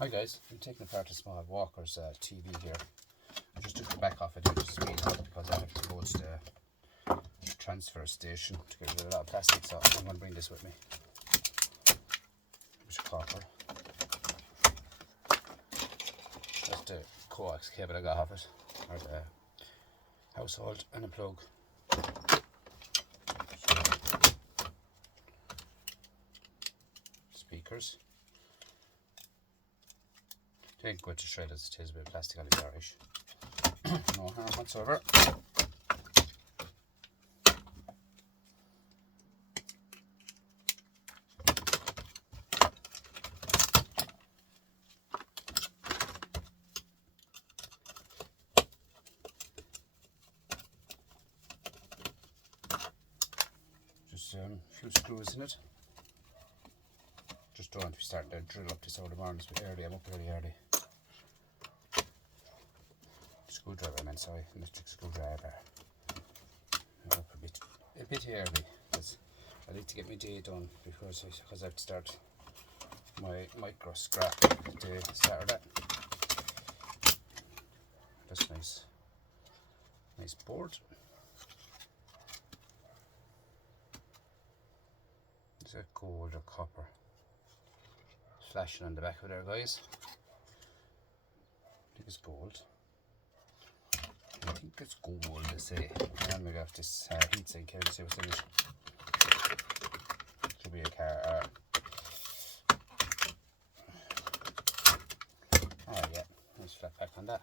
Hi guys, I'm taking apart a small Walker's TV here. I just took the back off it here to speed it up because I have to go to the transfer station to get rid of a lot of plastic, so I'm going to bring this with me. Which copper. That's the coax cable I got off it, or the household, and a plug. Speakers. Don't go to shred as it is, a bit of plastic on the garish. No harm whatsoever. Just a few screws in it. Just don't want to be starting to drill up this over the mornings early. I'm up early. Screwdriver, I meant, sorry, electric screwdriver. I'm up a bit early because I need to get my day done because I have to start my micro scrap day Saturday. That's nice board. Is that gold or copper? It's flashing on the back of there, guys. I think it's gold. I think it's gold, they say. And we got this heatsink here to see what's in it. Could be a car. Oh yeah, nice flat pack on that.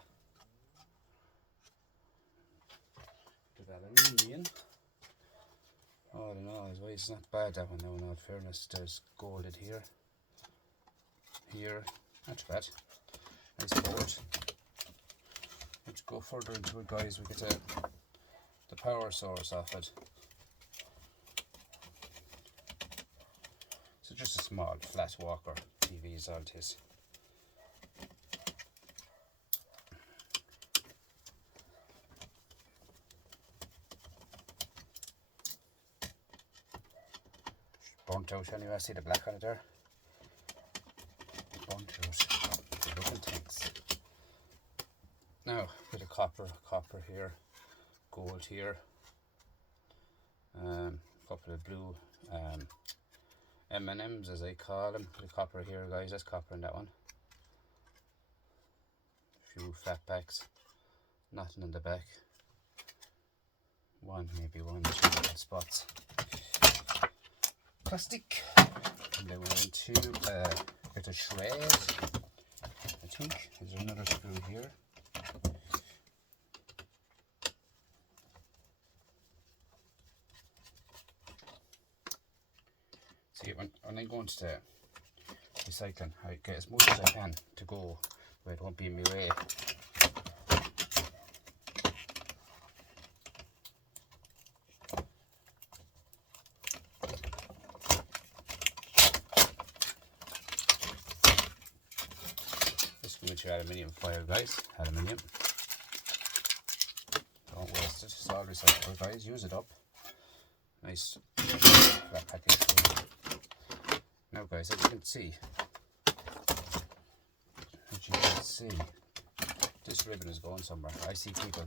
Bit of aluminium. All in all, it's not bad that one now, in all fairness. There's golded here. Here, not too bad. Nice board. Let's go further into it, guys. We get the power source off it. So just a small flat Walker TV is all it is. Burnt out anyway. I see the black on it there. Burnt out. Looking things. Now, a bit of copper here, gold here, couple of blue M&Ms as I call them. Bit of copper here, guys. That's copper in that one. A few flat packs. Nothing in the back. Maybe one, two little spots. Plastic. And then we're into a bit of shred. I think there's another screw here. See, when I'm going to the recycling, I get as much as I can to go where it won't be in my way. This is going to aluminium foil, guys. Aluminium. Don't waste it. It's all recyclable, guys. Use it up. Nice flat package. Now, guys, as you can see, this ribbon is going somewhere. I see people,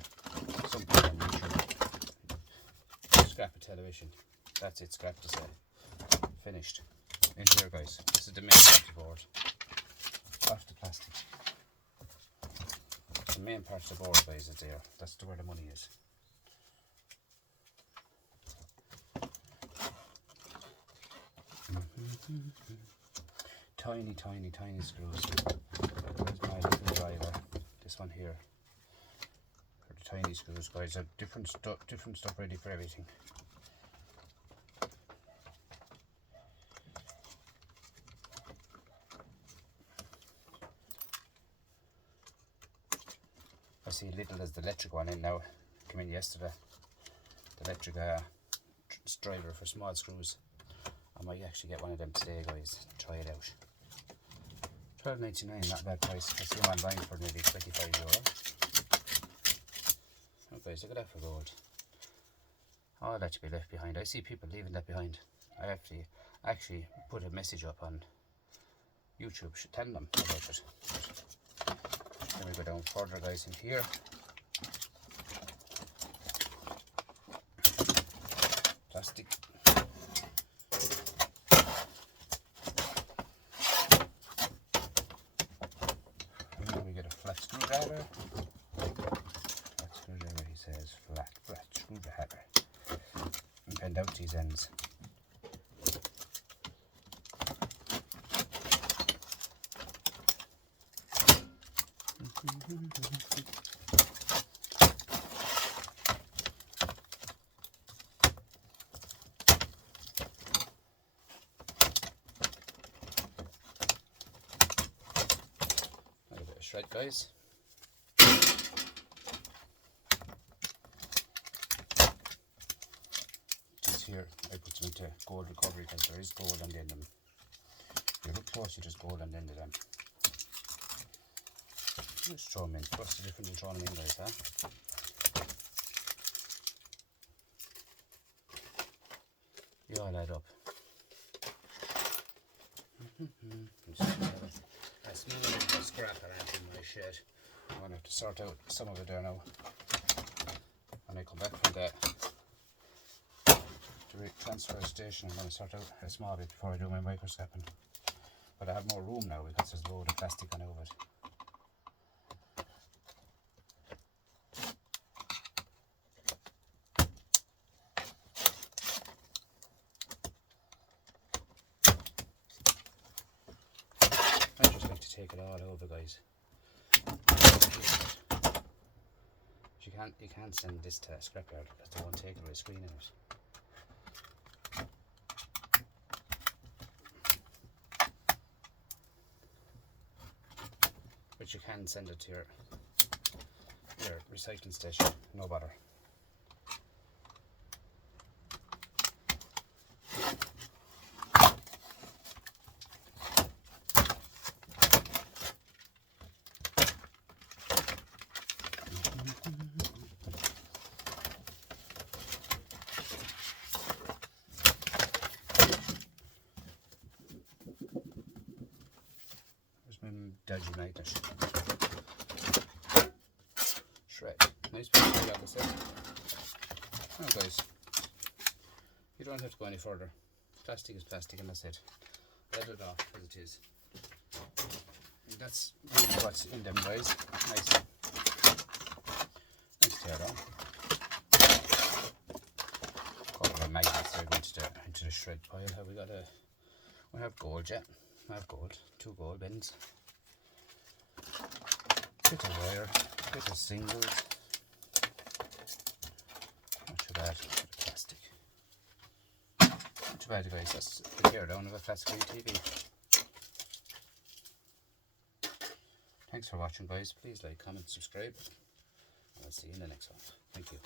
some people on YouTube, scrap a television. That's it, scrap the set. Finished. In here, guys, this is the main part of the board. Off the plastic. The main part of the board, guys, is there. That's where the money is. Tiny screws. There's my little driver. This one here. For the tiny screws, guys. Have different stuff ready for everything. I see little as the electric one in now. Came in yesterday. The electric driver for small screws. I might actually get one of them today, guys. Try it out. $12.99, not a bad price. I see them online for nearly €25. Oh guys, look at that for gold. All that to be left behind. I see people leaving that behind. I actually put a message up on YouTube should tell them about it. Then we go down further, guys, in here. Plastic. And then we get a flat screwdriver. Flat screwdriver, he says. Flat screwdriver. And bend out these ends. A bit of shred, guys. These here, I put some into gold recovery because there is gold on the end of them. If you look close, you just gold on the end of them. Just throw them in. What's the difference in throwing them in, guys, huh? They all add up. I smell a scrap around in my shed. I'm going to have to sort out some of it there now. When I come back from the transfer station, I'm going to sort out a small bit before I do my microscoping. But I have more room now because there's a load of plastic on over it. I just like to take it all over, guys. But you can't send this to a scrapyard because they won't take it with a screen in it. But you can send it to your recycling station, no bother. Dodgy magnet shred. Nice bit of shred, like I said. Now, guys, you don't have to go any further. Plastic is plastic, and that's it. Let it off as it is. And that's really what's in them, guys. Nice tear down. Couple of magnets there going into the shred pile. Have we got we have gold, yeah. We have gold. 2 gold bins. Bit of wire, bit of singles, not too bad, bit of plastic. Not too bad, guys, that's the tear down of a flat screen TV. Thanks for watching, guys. Please like, comment, subscribe, and I'll see you in the next one. Thank you.